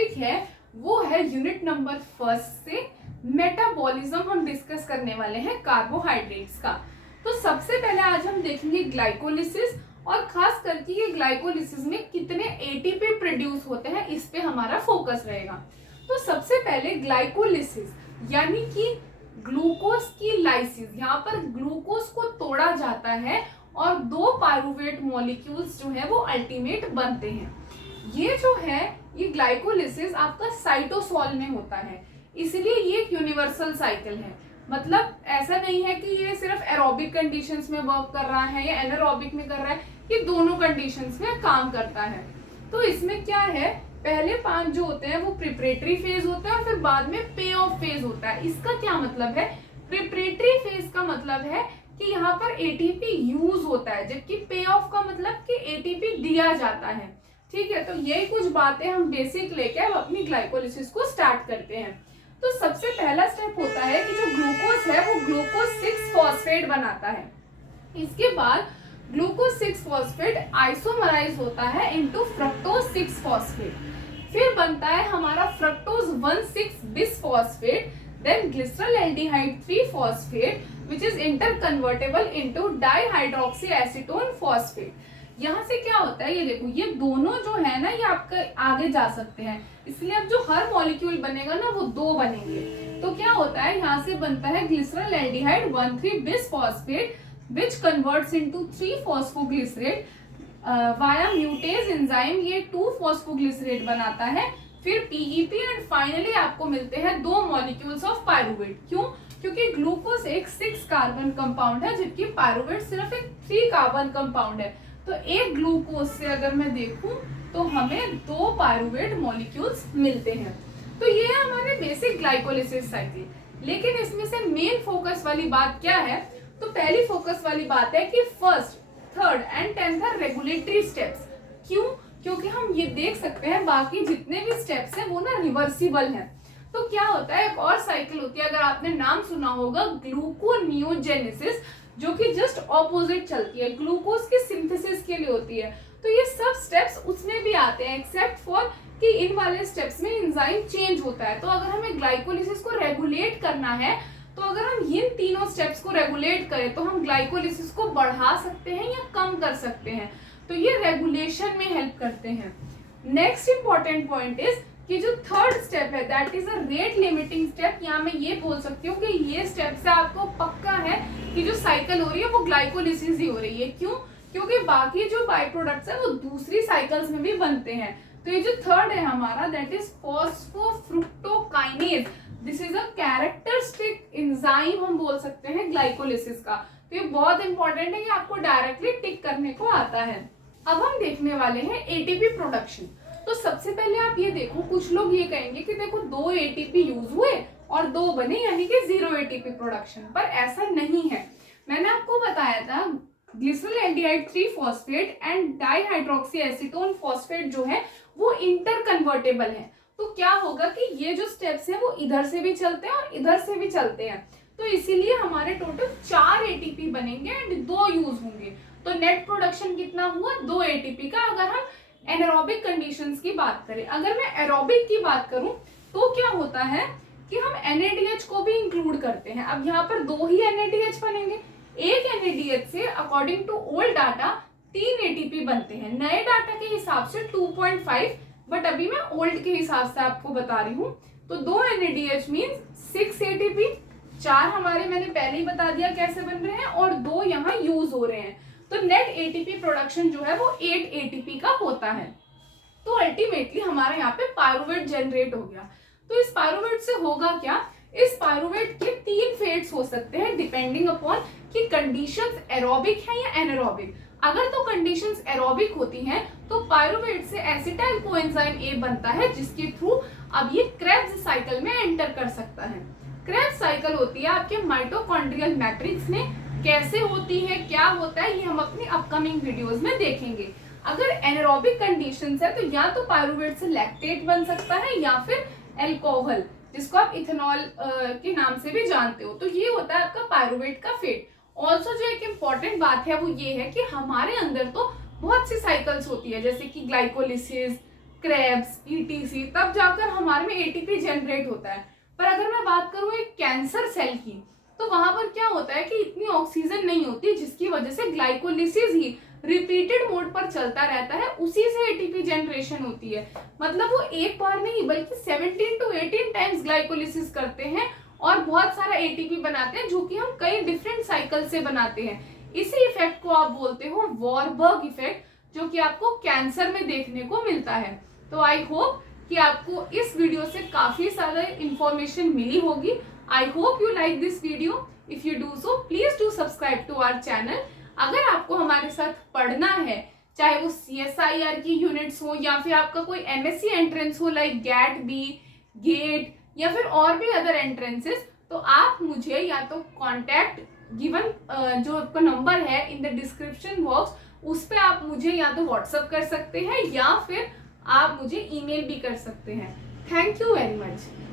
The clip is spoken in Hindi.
टॉपिक है वो है यूनिट नंबर फर्स्ट से मेटाबॉलिज्म हम डिस्कस करने वाले हैं कार्बोहाइड्रेट्स का। तो सबसे पहले आज हम देखेंगे ग्लाइकोलिसिस और खास करके ये ग्लाइकोलिसिस में कितने एटीपी प्रोड्यूस होते हैं इस पे हमारा फोकस रहेगा। तो सबसे पहले ग्लाइकोलिसिस यानी कि ग्लूकोज की लाइसिस, यहाँ पर ग्लूकोज को तोड़ा जाता है और दो पायरुवेट मॉलिक्यूल्स जो है वो अल्टीमेट बनते हैं। ये जो है ये ग्लाइकोलिसिस आपका साइटोसॉल में होता है, इसलिए ये एक यूनिवर्सल साइकिल है। मतलब ऐसा नहीं है कि ये सिर्फ एरोबिक कंडीशंस में वर्क कर रहा है या एनारोबिक में कर रहा है, ये दोनों कंडीशंस में काम करता है। तो इसमें क्या है, पहले 5 जो होते हैं वो प्रिपरेटरी फेज होता है और फिर बाद में पे ऑफ फेज होता है। इसका क्या मतलब है, प्रिपरेटरी फेज का मतलब है कि यहाँ पर एटीपी यूज होता है, जबकि पे ऑफ का मतलब कि एटीपी दिया जाता है। ठीक है, तो ये कुछ बातें हम बेसिक लेके अब अपनी ग्लाइकोलिसिस को स्टार्ट करते हैं। तो सबसे पहला स्टेप होता है कि जो ग्लूकोज है वो ग्लूकोज 6 फॉस्फेट बनाता है। इसके बाद ग्लूकोज 6 फॉस्फेट आइसोमराइज होता है इनटू फ्रक्टोज 6 फॉस्फेट, फिर बनता है हमारा fructose 1,6 bisphosphate, then glyceraldehyde 3 phosphate which is interconvertible into dihydroxyacetone phosphate. यहाँ से क्या होता है, ये देखो ये दोनों जो है ना ये आपके आगे जा सकते हैं, इसलिए अब जो हर मॉलिक्यूल बनेगा ना वो 2 बनेंगे। तो क्या होता है, यहाँ से बनता है glyceraldehyde 1,3 bisphosphate which converts into 3 phosphoglycerate via म्यूटेज enzyme, ये 2 फॉस्फोग्लिसरेट बनाता है, फिर पीईपी एंड फाइनली आपको मिलते हैं 2 मॉलिक्यूल्स ऑफ पायरुवेट। क्यों, क्योंकि ग्लूकोज एक 6 कार्बन कंपाउंड है जबकि पायरुवेट सिर्फ एक 3 कार्बन कंपाउंड है। तो एक ग्लूकोज से अगर मैं देखूं तो हमें 2 पायरुवेट मॉलिक्यूल्स मिलते हैं। तो ये है हमारे बेसिक ग्लाइकोलिसिस साइकिल। लेकिन इसमें से मेन फोकस वाली बात क्या है, तो पहली फोकस वाली बात है कि first, third and 10th are regulatory steps. क्यों, क्योंकि हम ये देख सकते हैं बाकी जितने भी स्टेप्स हैं वो ना रिवर्सिबल हैं। तो क्या होता है, एक और साइकिल होती है, अगर आपने नाम सुना होगा ग्लूकोनियोजेनेसिस, जो कि जस्ट ऑपोजिट चलती है, ग्लूकोज की सिंथेसिस के लिए होती है। तो ये सब स्टेप्स उसमें भी आते हैं एक्सेप्ट फॉर कि इन वाले स्टेप्स में एंजाइम चेंज होता है। तो अगर हमें ग्लाइकोलिसिस को रेगुलेट करना है, तो अगर हम इन तीनों स्टेप्स को रेगुलेट करें तो हम ग्लाइकोलिसिस को बढ़ा सकते हैं या कम कर सकते हैं। तो ये रेगुलेशन में हेल्प करते हैं। नेक्स्ट इंपॉर्टेंट पॉइंट इज कि जो थर्ड स्टेप है that is a rate limiting step. यहाँ मैं ये बोल सकती हूँ कि ये स्टेप से आपको पक्का है कि जो साइकिल हो रही है वो ग्लाइकोलिसिस ही हो रही है। क्यों, क्योंकि बाकी जो बाई प्रोडक्ट्स है वो दूसरी साइकिल्स में भी बनते हैं। तो ये जो थर्ड है हमारा that is phosphofructokinase, this is a characteristic enzyme हम बोल सकते हैं ग्लाइकोलिसिस का। तो ये बहुत इंपॉर्टेंट है कि आपको डायरेक्टली टिक करने को आता है। अब हम देखने वाले हैं एटीपी प्रोडक्शन। तो सबसे पहले आप ये देखो, कुछ लोग ये कहेंगे कि देखो 2 एटीपी यूज हुए और 2 बने यानी कि 0 एटीपी प्रोडक्शन, पर ऐसा नहीं है। मैंने आपको बताया था ग्लिसरॉल्डिहाइड 3 फॉस्फेट एंड डाइहाइड्रोक्सीएसीटोन फॉस्फेट जो है वो इंटरकन्वर्टेबल है। तो क्या होगा कि ये जो स्टेप्स हैं वो इधर से भी चलते हैं और इधर से भी चलते हैं। तो इसीलिए हमारे टोटल 4 एटीपी बनेंगे एंड 2 यूज होंगे। तो नेट प्रोडक्शन कितना हुआ, 2 एटीपी का। अगर हम एनारोबिक कंडीशंस की बात करें, अगर मैं एरोबिक की बात करूं तो क्या होता है कि हम NADH को भी इंक्लूड करते हैं। अब यहाँ पर 2 ही NADH बनेंगे। एक NADH से according to old data 3 ATP बनते हैं, नए डाटा के हिसाब से 2.5, बट अभी मैं ओल्ड के हिसाब से आपको बता रही हूँ। तो 2 NADH मीन्स 6 एटीपी, 4 हमारे मैंने पहले ही बता दिया कैसे बन रहे हैं और 2 यहाँ यूज हो रहे हैं। तो नेट एटीपी प्रोडक्शन जो है वो 8 एटीपी का होता है। तो अल्टीमेटली हमारे यहाँ पे पायरुवेट जनरेट हो गया। तो इस पायरुवेट से होगा क्या, इस पायरुवेट के 3 फेट्स हो सकते हैं डिपेंडिंग अपॉन कि कंडीशंस एरोबिक है या एनारोबिक। अगर तो कंडीशंस एरोबिक होती हैं तो पायरुवेट से एसिटाइल कोएंजाइम A बनता है, जिसके थ्रू अब ये क्रेब्स साइकिल में एंटर कर सकता है। क्रेब्स साइकिल होती है आपके माइटोकॉन्ड्रियल मैट्रिक्स में। कैसे होती है, क्या होता है, ये हम अपनी अपकमिंग वीडियोस में देखेंगे। अगर एनारोबिक कंडीशंस है तो या तो पायरुवेट से लैक्टेट बन सकता है या फिर अल्कोहल, जिसको आप इथेनॉल के नाम से भी जानते हो। तो ये होता है आपका पायरुवेट का फेट। ऑल्सो जो एक इम्पॉर्टेंट बात है वो ये है कि हमारे अंदर तो बहुत सी साइकिल्स होती है, जैसे कि ग्लाइकोलिसिस, क्रेब्स, ईटीसी, तब जाकर हमारे में एटीपी जनरेट होता है। पर अगर मैं बात करूँ एक कैंसर सेल की, तो वहां पर क्या होता है कि इतनी ऑक्सीजन नहीं होती, जिसकी वजह से ग्लाइकोलिसिस ही रिपीटेड मोड पर चलता रहता है, उसी से एटीपी जनरेशन होती है। मतलब वो एक बार नहीं बल्कि 17 to 18 टाइम्स ग्लाइकोलिसिस करते हैं और बहुत सारा एटीपी बनाते हैं, जो कि हम कई डिफरेंट साइकिल से बनाते हैं। इसी इफेक्ट को आप बोलते हो वॉरबर्ग इफेक्ट, जो कि आपको कैंसर में देखने को मिलता है। तो आई होप कि आपको इस वीडियो से काफी सारा इंफॉर्मेशन मिली होगी। I hope you like this video. If you do so please do subscribe to our channel. अगर आपको हमारे साथ पढ़ना है, चाहे वो CSIR की यूनिट्स हो या फिर आपका कोई MSc एंट्रेंस हो लाइक गैट बी, गेट या फिर और भी अदर एंट्रेंसेस, तो आप मुझे या तो कॉन्टैक्ट गिवन जो आपका नंबर है इन द डिस्क्रिप्शन बॉक्स, उस पर आप मुझे या तो व्हाट्सअप कर सकते हैं या फिर आप मुझे ईमेल भी कर सकते हैं। Thank you very much.